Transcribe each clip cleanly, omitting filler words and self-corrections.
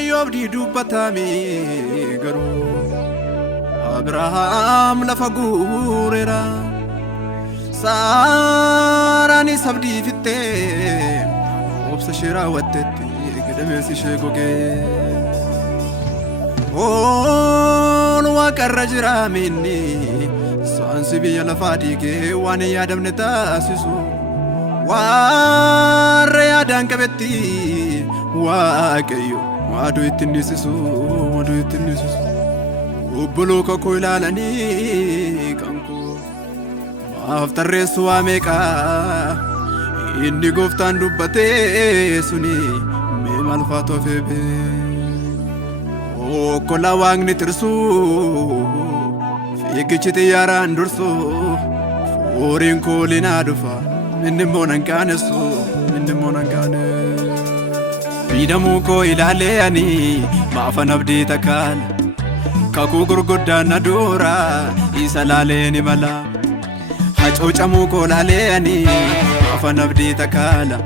yobdi dubbatami garu Abraham lafa guurera Sarani sabdi fitte obsa shira wattetti gadameesi sheegoge On waqarra jira minni Sansi biyya lafaa dhiigee waan yaadamne taasisu Warra yaadaan qabetti Waaqayyo waaduu ittiin dhiisisu Obboloo koo ilaalanii kankoo maaf tarreessu waa meeqaa inni gooftaan dubbatee suni mee maal faatoo feebee okkola waaqni tirsu fiigichi xiyyaaraan dursu fooriin koo linaa dhufa inni immoo nan qaanessu miidhamuu koo ilaalee ani maafan abdii takkaala Kakuu gurguddaan na dura isa laaleen imala Hacuucamuu koo laaleeni maafan abdii takkaala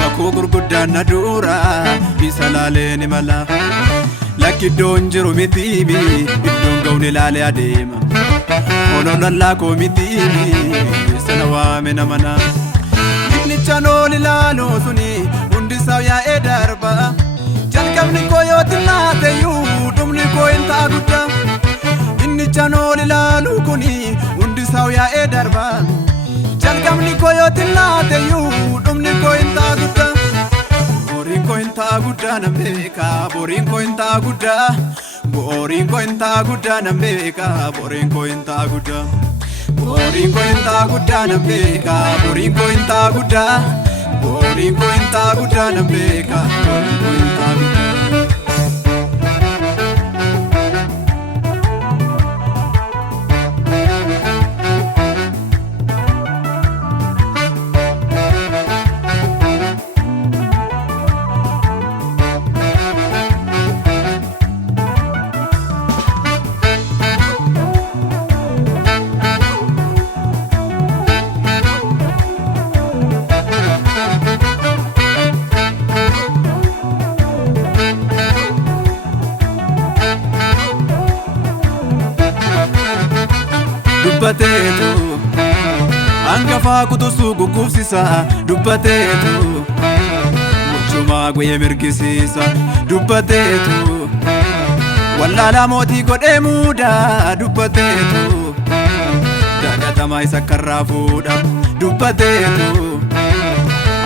Kakuu gurguddaan na dura isa laaleen imala Lakki iddoon jiru mitiimi iddoon ga'uun ilaalee adeema Ololallaa koo mitiimi sana waame namana Innichaan ol ilaaluu suni hundisaa yaa'ee darba Jalqabni koo yoo xinnaateyyuu dhumni koo hin ta'a guddaa Innichaan ol ilaaluu kuni hundisaa yaa'ee darba Jalqabni koo yoo xinnaateyyuu dhumni koo hin ta'a guddaa Boriin koo hin ta'a guddaa nan beeka boriin koo hin ta'a guddaa Boriin koo hin ta'a guddaa nan beeka boriin koo hin ta'a guddaa Boriin koo hin ta'a guddaa nan beeka boriin koo hin ta'a guddaa Boriin koo hin ta'a guddaa nan beeka boriin koo hin ta'a guddaa Dubbateetu Angafaa kutusuu gugubsisa Dubbateetu Muchumaa guyye mirgisiisa Dubbateetu Wallaalaa mootii godhee muudaa Dubbateetu Daagatamaa isa karraa fuudha Dubbateetu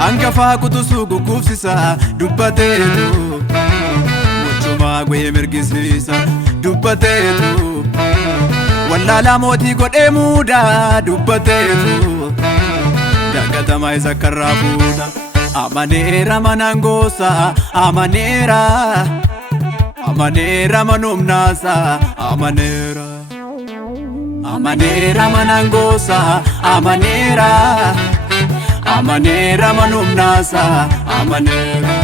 Angafaa kutusuu gugubsisa Dubbateetu Muchumaa guyye mirgisiisa Dubbateetu Wallaalaa mootii godhee muudaa dubbateetu Daagatamaa isa karraa fuudha Amaneera manaan goosaa Amaneera manumnaasaa Amaneera manaan goosaa Amaneera manumnaasaa Amaneera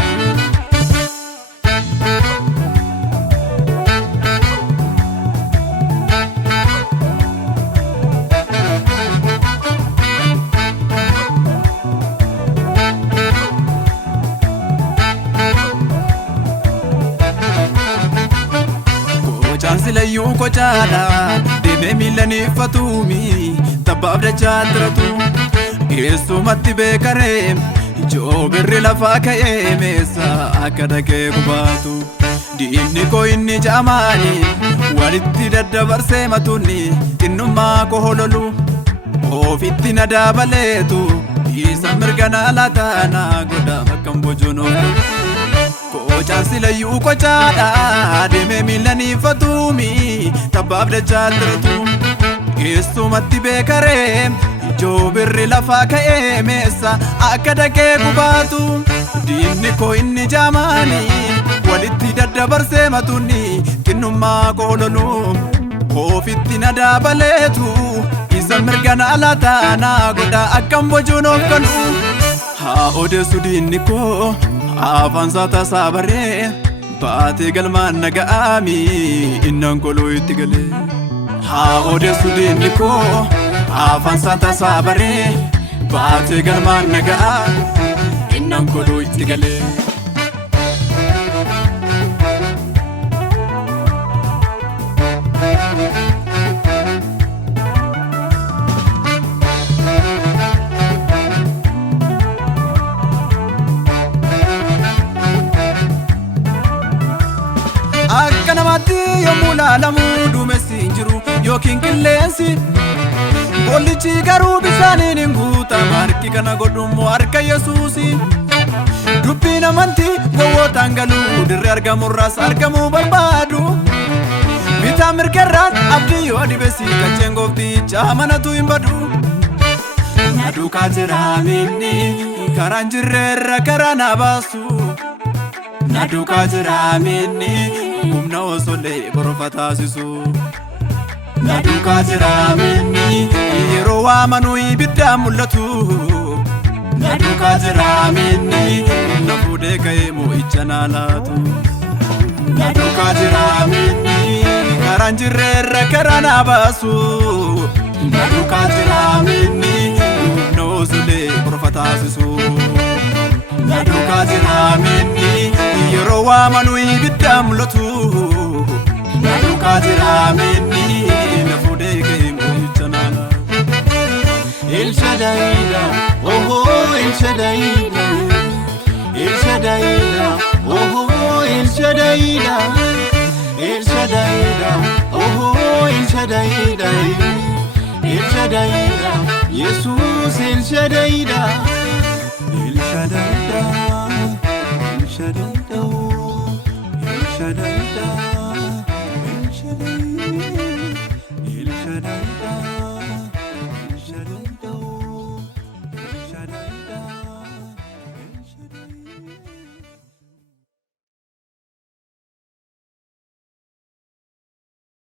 Silayyuu kochaadha deemee miilaniifatuumi tabbaaf dachaa tiratu keessumatti beekaree ijoo birri lafaa ka'ee meessa akka dhaqee gubaatu diinni koo inni jaamaani walitti daddabarsee matuunni xinnummaa koo hololu ofitti na daabaleetu isa mirgana laataana godha bakkan bojoon oolu Kochaan silayyuu kochaadha deemee miilaniifatuumi tabbaaf dachaa tiratu keessumatti beekaree ijoo birri lafaa ka'ee meessa akka dhaqee gubaatu diinni koo inni jaamaani walitti daddabarsee matuunni xinnummaa koo hololu ofitti na daabaleetu isa mirgana laataana godha akkan bojoon of galu haa odeessu diinni koo Afansa tasaabare baatee galmaan naga'aami innan koloo itti galee haa odeessu diinni koo afansa tasaabare baatee galmaan naga'aami innan koloo itti galee laalamu duumessi hin jiru yookiin qilleensi Bollichi garuu bishaaniin hin guutama harki kana godhummoo harka Yesuusi Dubbiin amantii gowwootaan galuu dirree argamurraas argamuu barbaadu Bitaa mirgarraan abdii yoo dhibesi qacheen goofticha amanatu hin badu Na duukaa jira minni karaan jirreerra karaa na baasu Na duukaa jira minni humna osolee borofa taasisu Na duukaa jira minni yeroo waamanuu ibiddaa mul'atu Na duukaa jira minni na fuudhee ka'ee moo'icha naa laatu Na duukaa jira minni karaan jirreerra karaa na baasu Na duukaa jira minni humna osolee borofa taasisu Na duukaa jira minni yeroo waamanuu ibiddaa mul'atu Na duukaa jira minni na fuudhee ka'ee moo'icha naa laatu El Shaddai, oh oh El Shaddai, El Shaddai, oh oh El Shaddai, El Shaddai, oh oh El Shaddai, El Shaddai, Jesus El Shaddai.